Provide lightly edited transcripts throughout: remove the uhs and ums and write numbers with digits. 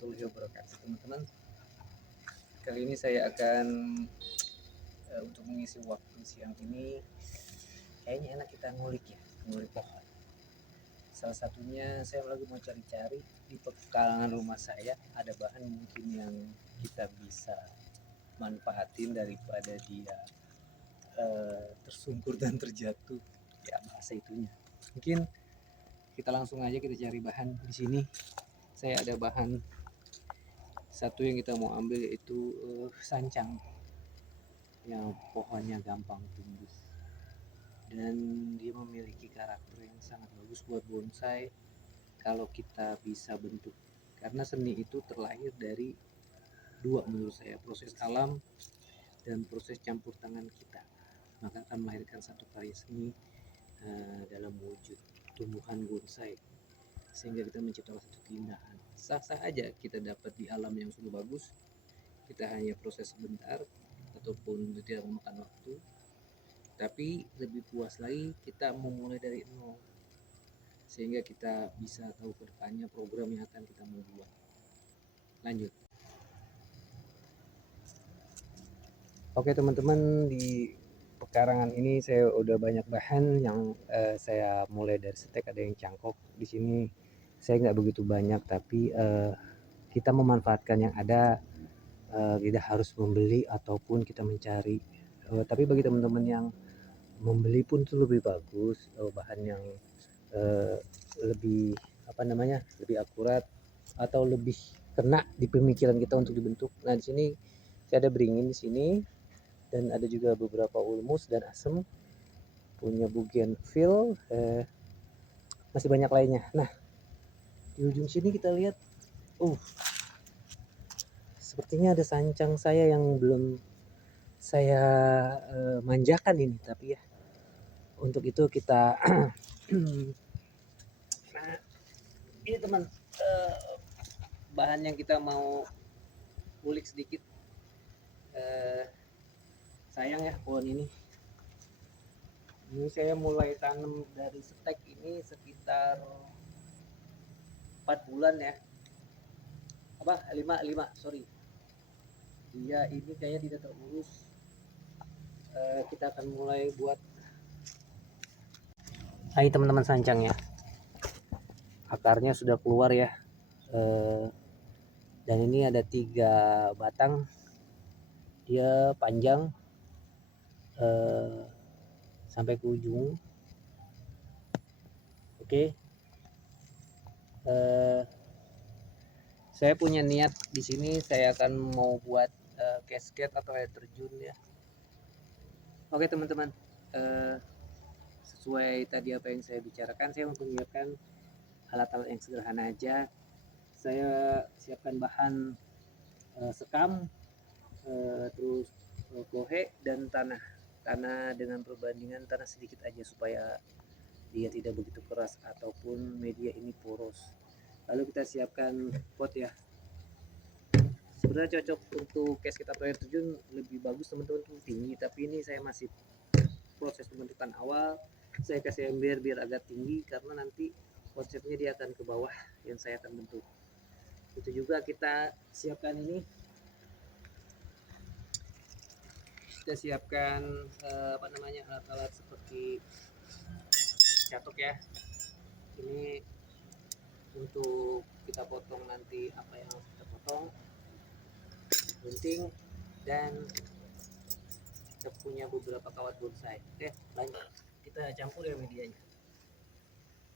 warahmatullahi wabarakatuh, teman-teman. Kali ini saya akan untuk mengisi waktu siang ini, kayaknya enak kita ngulik pohon. Salah satunya saya lagi mau cari-cari di pekarangan rumah saya, ada bahan mungkin yang kita bisa manfaatin daripada dia tersungkur dan terjatuh, ya bahasa itunya. Mungkin kita langsung aja kita cari bahan di sini. Saya ada bahan satu yang kita mau ambil, yaitu sancang yang pohonnya gampang tumbuh dan dia memiliki karakter yang sangat bagus buat bonsai kalau kita bisa bentuk, karena seni itu terlahir dari dua menurut saya, proses alam dan proses campur tangan kita, maka akan melahirkan satu karya seni dalam wujud tumbuhan bonsai, sehingga kita menciptakan satu keindahan. Sah-sah aja kita dapat di alam yang sudah bagus, kita hanya proses sebentar ataupun tidak memakan waktu, tapi lebih puas lagi kita memulai dari nol, sehingga kita bisa tahu ke depannya program yang akan kita mau buat. Lanjut. Oke teman-teman, di pekarangan ini saya udah banyak bahan yang saya mulai dari stek, ada yang cangkok. Di sini saya nggak begitu banyak, tapi kita memanfaatkan yang ada, tidak harus membeli ataupun kita mencari. Tapi bagi teman-teman yang membeli pun itu lebih bagus, bahan yang lebih lebih akurat atau lebih kena di pemikiran kita untuk dibentuk. Nah di sini saya ada beringin di sini, dan ada juga beberapa ulmus dan asem, punya bougainville, masih banyak lainnya. Nah di ujung sini kita lihat, sepertinya ada sancang saya yang belum saya manjakan ini, tapi ya untuk itu kita nah ini teman, bahan yang kita mau kulik sedikit. Sayang ya pohon ini saya mulai tanam dari stek ini sekitar 4 bulan ya, 5 sorry. Dia ini kayaknya tidak terurus. Kita akan mulai buat. Hai teman-teman, sancang ya, akarnya sudah keluar ya, dan ini ada 3 batang, dia panjang sampai ke ujung. Oke. Saya punya niat di sini, saya akan mau buat cascade atau air terjun ya. Oke teman-teman, sesuai tadi apa yang saya bicarakan, saya menyiapkan alat-alat yang sederhana aja. Saya siapkan bahan sekam, terus kohe dan tanah dengan perbandingan tanah sedikit aja supaya dia tidak begitu keras ataupun media ini poros. Lalu kita siapkan pot ya. Sebenarnya cocok untuk cascade atau air terjun lebih bagus teman-teman tuh tinggi, tapi ini saya masih proses pembentukan awal. Saya kasih ember biar agak tinggi karena nanti konsepnya dia akan ke bawah yang saya akan bentuk. Itu juga kita siapkan ini. Kita siapkan alat-alat seperti catok ya. Ini untuk kita potong nanti apa yang harus kita potong, gunting, dan kita punya beberapa kawat bonsai. Oke, lanjut. Kita campur ya medianya.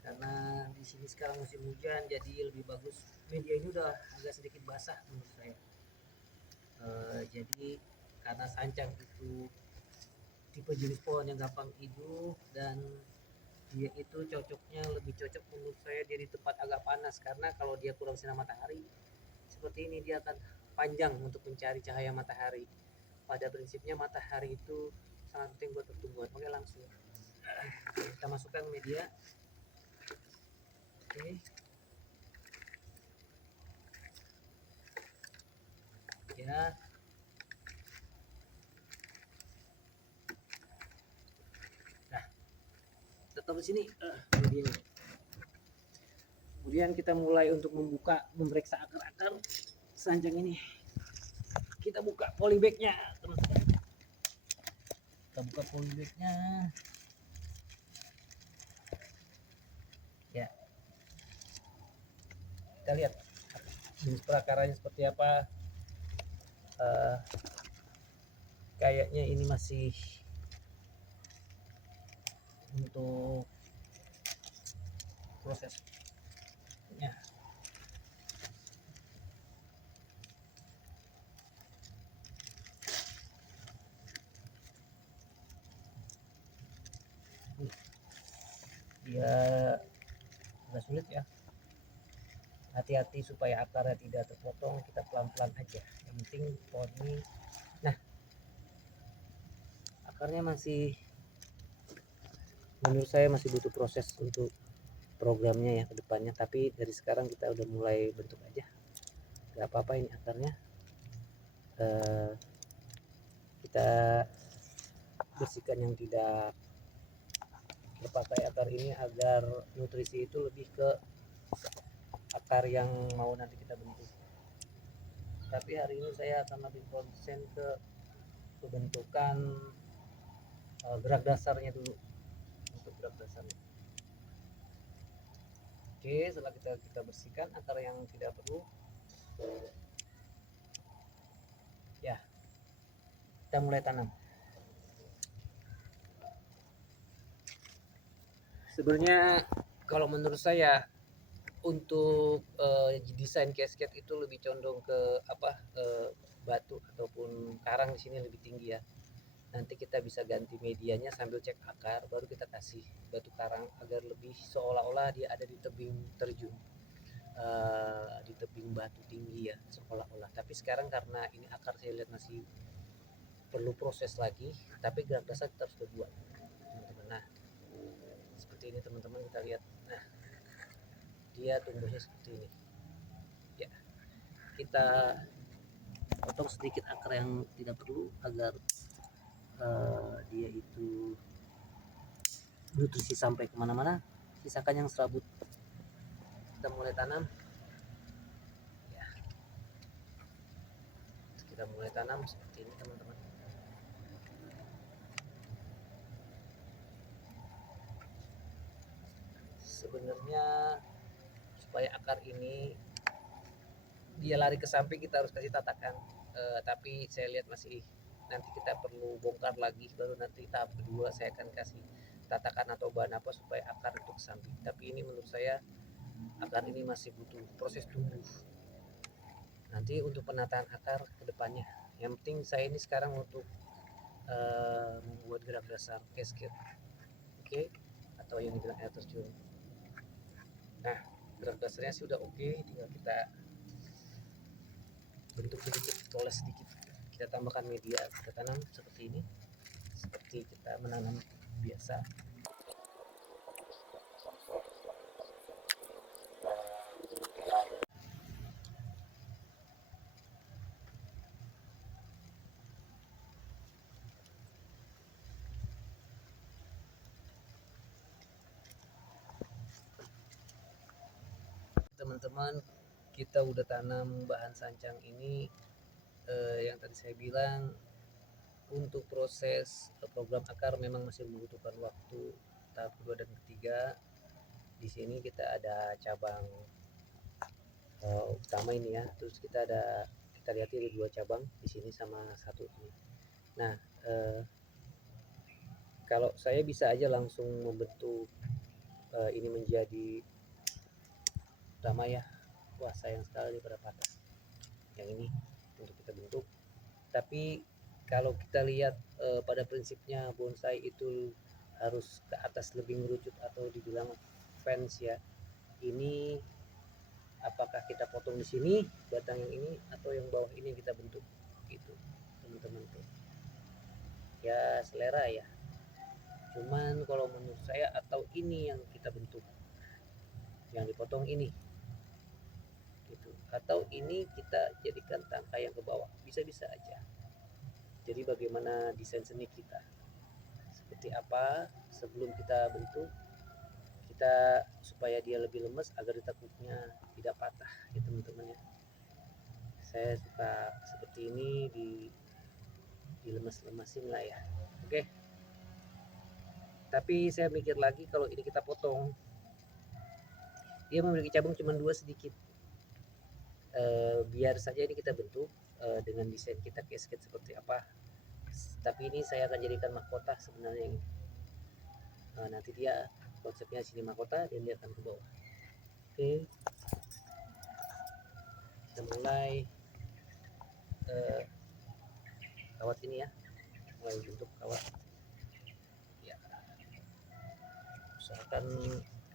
Karena di sini sekarang musim hujan, jadi lebih bagus media ini udah agak sedikit basah menurut saya. Jadi karena sancang itu tipe jenis pohon yang gampang hidup, dan dia itu lebih cocok menurut saya dia di tempat agak panas, karena kalau dia kurang sinar matahari seperti ini dia akan panjang untuk mencari cahaya matahari. Pada prinsipnya matahari itu sangat penting buat pertumbuhan. Oke, langsung kita masukkan media. Oke. Ya. Nah, tetap di sini medianya. Kemudian kita mulai untuk memeriksa akar-akar sancang ini. Kita buka polybagnya, teman-teman. Kita buka polybagnya. Ya, kita lihat jenis perakarannya seperti apa. Kayaknya ini masih untuk prosesnya. Dia agak sulit ya. Hati-hati supaya akarnya tidak terpotong, kita pelan-pelan aja. Yang penting pohon ini, nah akarnya masih, menurut saya masih butuh proses untuk programnya ya ke depannya, tapi dari sekarang kita udah mulai bentuk aja, gak apa-apa. Ini akarnya kita bersihkan yang tidak terpakai akar ini agar nutrisi itu lebih ke akar yang mau nanti kita bentuk. Tapi hari ini saya akan lebih konsen ke pembentukan gerak dasarnya dulu, untuk gerak dasarnya. Oke, setelah kita bersihkan akar yang tidak perlu, ya kita mulai tanam. Sebenarnya kalau menurut saya untuk desain cascade itu lebih condong ke batu ataupun karang di sini lebih tinggi ya. Nanti kita bisa ganti medianya sambil cek akar, baru kita kasih batu karang agar lebih seolah-olah dia ada di tebing terjun, di tebing batu tinggi ya, seolah-olah. Tapi sekarang karena ini akar saya lihat masih perlu proses lagi, tapi gerak dasar kita harus buat, teman-teman. Nah seperti ini teman-teman, kita lihat. Nah dia tumbuhnya seperti ini ya, kita potong sedikit akar yang tidak perlu agar dia itu nutrisi sampai kemana-mana, sisakan yang serabut. Kita mulai tanam ya, kita mulai tanam seperti ini teman-teman. Sebenarnya supaya akar ini dia lari ke samping kita harus kasih tatakan, tapi saya lihat masih nanti kita perlu bongkar lagi, baru nanti tahap kedua saya akan kasih tatakan atau bahan apa supaya akar itu ke samping. Tapi ini menurut saya akar ini masih butuh proses tumbuh. Nanti untuk penataan akar ke depannya, yang penting saya ini sekarang untuk membuat gerak dasar cascade, oke, atau yang dibilang air terjun. Nah gerak dasarnya sudah oke, tinggal kita bentuk sedikit, poles sedikit, kita tambahkan media, kita tanam seperti ini, seperti kita menanam biasa. Teman-teman, kita udah tanam bahan sancang ini, yang tadi saya bilang untuk proses program akar memang masih membutuhkan waktu. Tahap kedua dan ketiga, di sini kita ada cabang utama ini ya, terus kita lihat ada 2 cabang di sini sama 1 ini. Nah kalau saya bisa aja langsung membentuk ini menjadi utama ya, wah sayang sekali pada patah yang ini untuk kita bentuk. Tapi kalau kita lihat pada prinsipnya bonsai itu harus ke atas lebih mengerucut atau dibilang fence ya. Ini apakah kita potong di sini batang yang ini atau yang bawah ini yang kita bentuk gitu teman-teman tuh. Ya selera ya. Cuman kalau menurut saya atau ini yang kita bentuk, yang dipotong ini gitu, atau ini kita jadikan tangkai yang ke bawah, bisa-bisa aja. Jadi bagaimana desain seni kita seperti apa sebelum kita bentuk, kita supaya dia lebih lemes agar ditekuknya tidak patah ya teman-teman ya. Saya suka seperti ini, dilemes-lemesin lah ya. Oke, tapi saya mikir lagi kalau ini kita potong, dia memiliki cabang cuma 2 sedikit. Biar saja ini kita bentuk dengan desain kita casket seperti apa, tapi ini saya akan jadikan mahkota sebenarnya ini. Nanti dia konsepnya sini mahkota dan dia akan ke bawah. Oke, kita mulai kawat ini ya, mulai bentuk kawat ya. Usahakan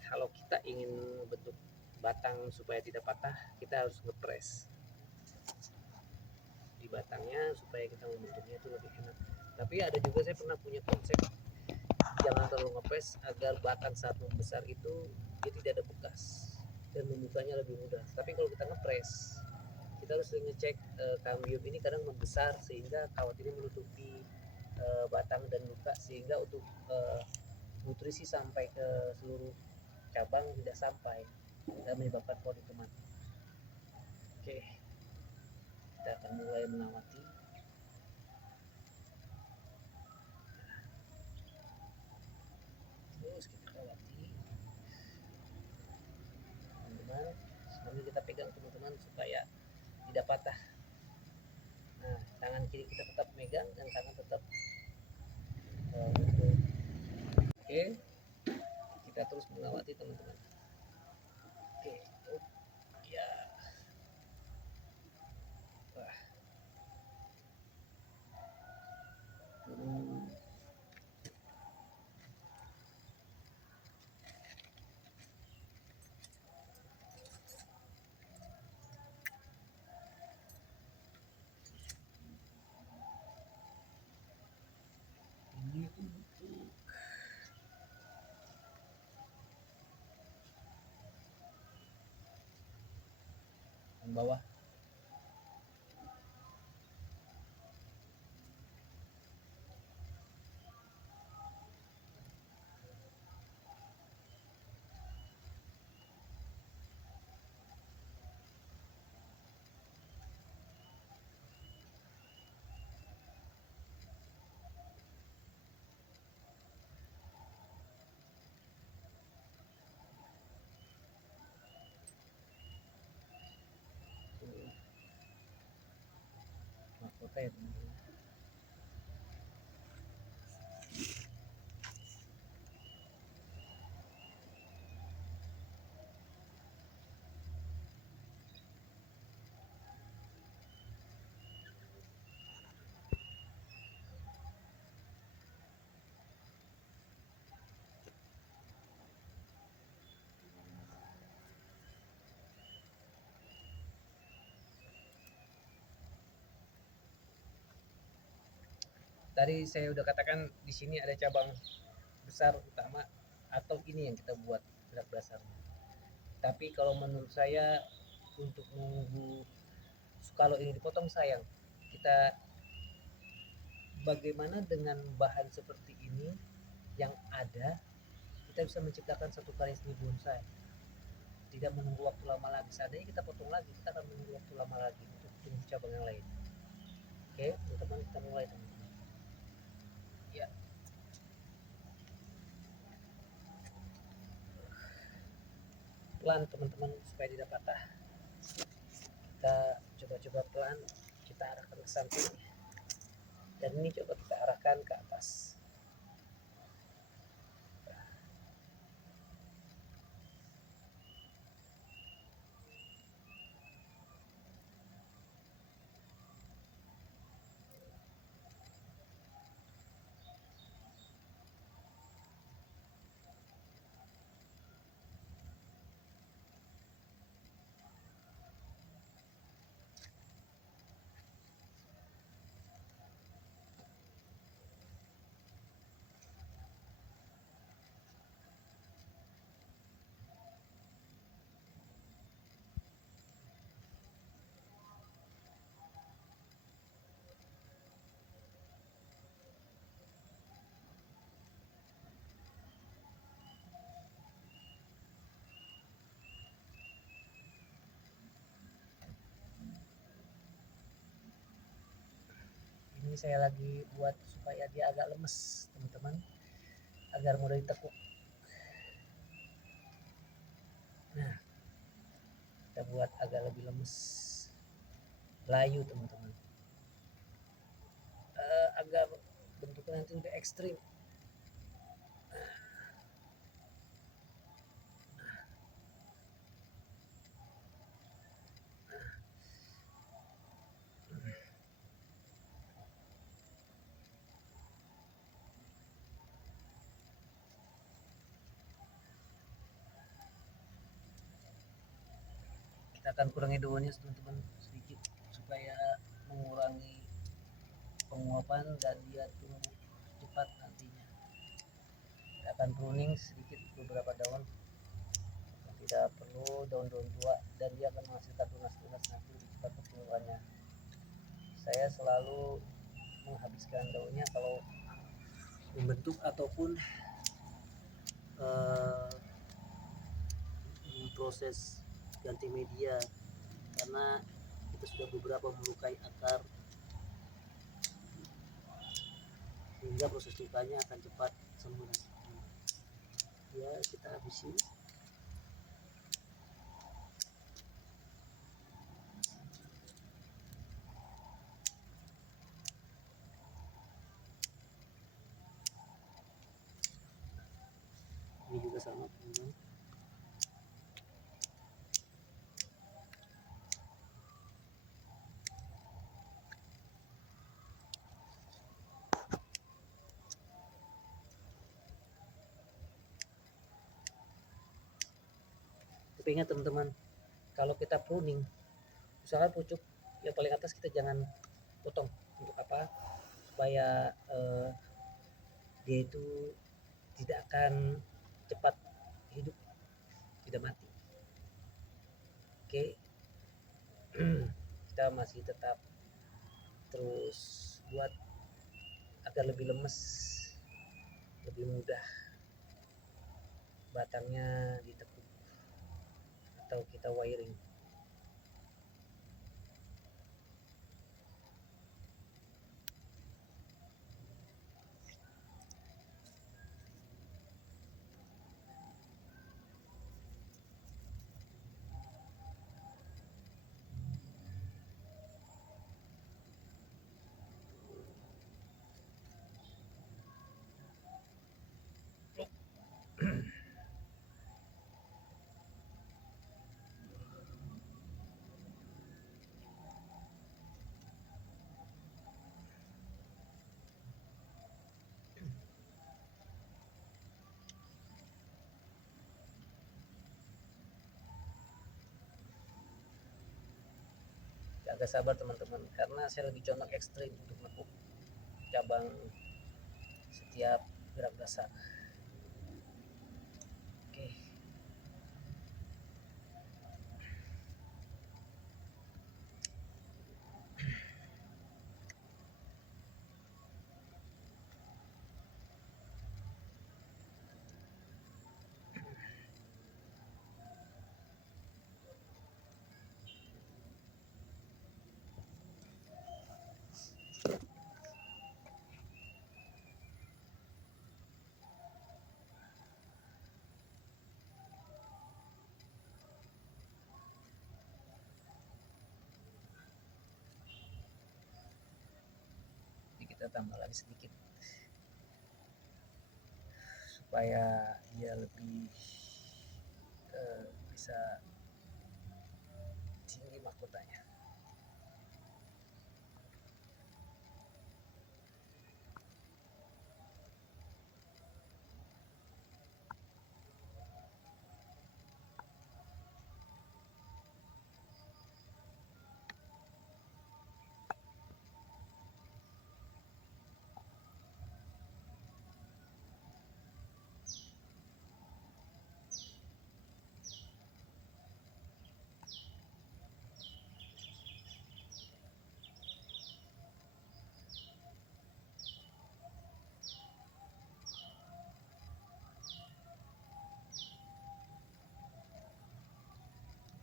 kalau kita ingin bentuk batang supaya tidak patah, kita harus ngepres di batangnya supaya kita membentuknya itu lebih enak. Tapi ada juga saya pernah punya konsep jangan terlalu ngepres agar batang saat membesar itu dia tidak ada bekas dan membukanya lebih mudah. Tapi kalau kita ngepres, kita harus sering ngecek kambium ini kadang membesar sehingga kawat ini menutupi batang dan luka, sehingga untuk nutrisi sampai ke seluruh cabang tidak sampai dan menyebabkan pohon itu mati. Oke, kita akan mulai mengamati. Terus kita kawati teman-teman, sambil kita pegang teman-teman supaya tidak patah. Nah, tangan kiri kita tetap megang dan tangan tetap oke, kita terus mengawati teman-teman. Oke, ya. Wah. Ini untuk yang bawah. Mahkota ya teman-teman. Tadi saya udah katakan di sini ada cabang besar utama atau ini yang kita buat berat dasarnya. Tapi kalau menurut saya untuk menunggu kalau ini dipotong sayang. Kita bagaimana dengan bahan seperti ini yang ada, kita bisa menciptakan satu karya seni bonsai. Tidak menunggu waktu lama lagi. Seandainya kita potong lagi, kita akan menunggu waktu lama lagi untuk tumbuh cabang yang lain. Oke, teman-teman, kita mulai teman-teman. Ya. Pelan teman-teman supaya tidak patah. Kita coba-coba pelan, kita arahkan ke samping. Dan ini coba kita arahkan ke atas. Ini saya lagi buat supaya dia agak lemes, teman-teman, agar mudah ditekuk. Nah, kita buat agak lebih lemes, layu, teman-teman. Agar bentuknya nanti udah ekstrim. Kita akan kurangi daunnya, teman-teman, sedikit supaya mengurangi penguapan dan dia tumbuh cepat nantinya. Kita akan pruning sedikit beberapa daun yang tidak perlu, daun-daun tua, dan dia akan menghasilkan tunas-tunas nanti lebih cepat pertumbuhannya. Saya selalu menghabiskan daunnya kalau membentuk ataupun proses ganti media, karena kita sudah beberapa melukai akar sehingga proses lukanya akan cepat sembuh. Ya, kita habisi. Ini juga sama, teman-teman. Tapi ingat, teman-teman, kalau kita pruning, usahakan pucuk yang paling atas kita jangan potong. Untuk apa? Supaya dia itu tidak akan cepat hidup, tidak mati. Oke. Kita masih tetap terus buat agar lebih lemes, lebih mudah batangnya ditekuk atau kita wiring. Agak sabar, teman-teman, karena saya lebih condong ekstrim untuk menekuk cabang setiap gerak dasar. Oke. Jadi kita tambah lagi sedikit supaya dia lebih bisa tinggi mahkotanya.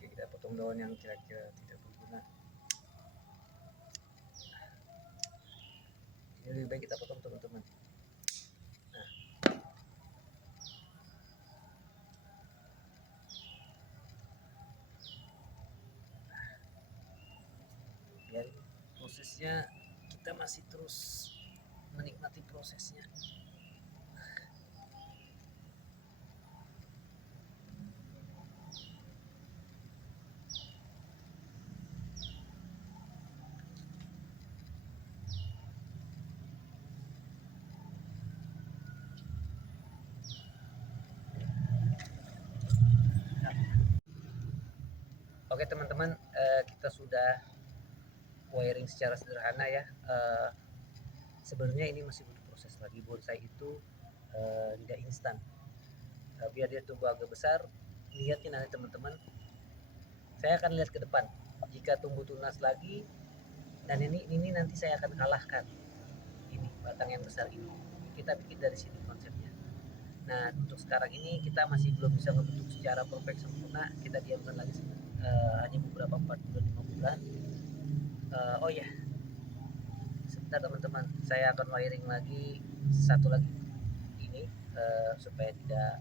Oke, kita potong daun yang kira-kira tidak berguna. lebih baik kita potong teman-teman. Nah, biar prosesnya kita masih terus menikmati prosesnya. Oke teman-teman, kita sudah wiring secara sederhana ya. Sebenarnya ini masih butuh proses lagi. Bonsai itu tidak instan. Biar dia tumbuh agak besar, lihatnya nanti teman-teman. Saya akan lihat ke depan. Jika tumbuh tunas lagi, dan ini nanti saya akan kalahkan ini batang yang besar ini. Kita bikin dari sini konsepnya. Nah untuk sekarang ini kita masih belum bisa membentuk secara perfect sempurna. Kita diamkan lagi hanya beberapa 4 bulan 5 bulan. Oh ya, sebentar teman-teman, saya akan wiring lagi satu lagi ini supaya tidak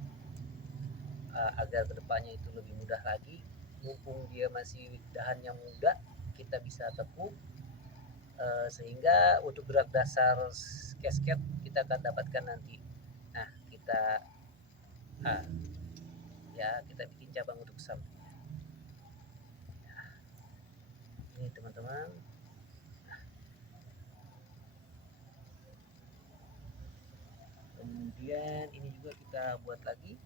agar kedepannya itu lebih mudah lagi. Mumpung dia masih dahan yang muda, kita bisa tepuk sehingga untuk gerak dasar casket kita akan dapatkan nanti. Nah kita ya kita bikin cabang untuk sampingnya. Nah, ini teman-teman. Kemudian ini juga kita buat lagi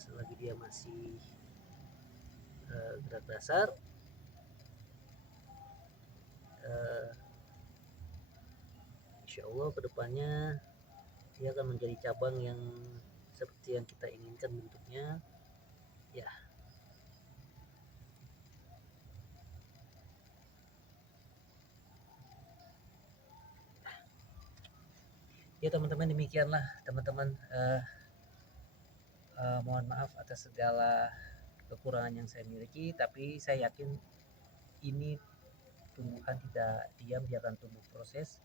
selagi dia masih gerak dasar, insya Allah kedepannya dia akan menjadi cabang yang seperti yang kita inginkan bentuknya ya. Ya teman-teman, demikianlah teman-teman. Mohon maaf atas segala kekurangan yang saya miliki, tapi saya yakin ini tumbuhan tidak diam, dia akan tumbuh proses.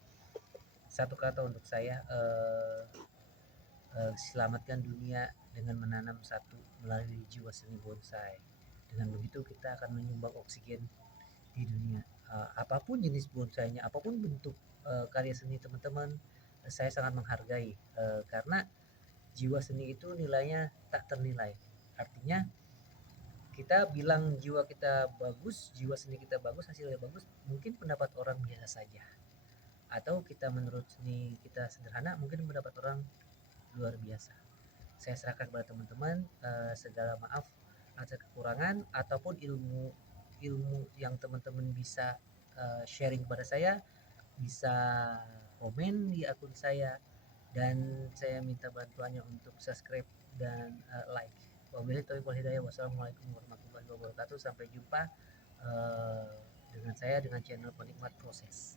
Satu kata untuk saya, selamatkan dunia dengan menanam satu melalui jiwa seni bonsai. Dengan begitu kita akan menyumbang oksigen di dunia. Apapun jenis bonsainya, apapun bentuk karya seni teman-teman, saya sangat menghargai karena jiwa seni itu nilainya tak ternilai. Artinya kita bilang jiwa kita bagus, jiwa seni kita bagus, hasilnya bagus, mungkin pendapat orang biasa saja. Atau kita menurut seni kita sederhana, mungkin pendapat orang luar biasa. Saya serahkan kepada teman-teman segala maaf atas kekurangan ataupun ilmu yang teman-teman bisa sharing kepada saya, bisa komen di akun saya, dan saya minta bantuannya untuk subscribe dan like. Wabillahi taufiq wal hidayah. Wassalamualaikum warahmatullahi wabarakatuh. Sampai jumpa dengan saya dengan channel Penikmat Proses.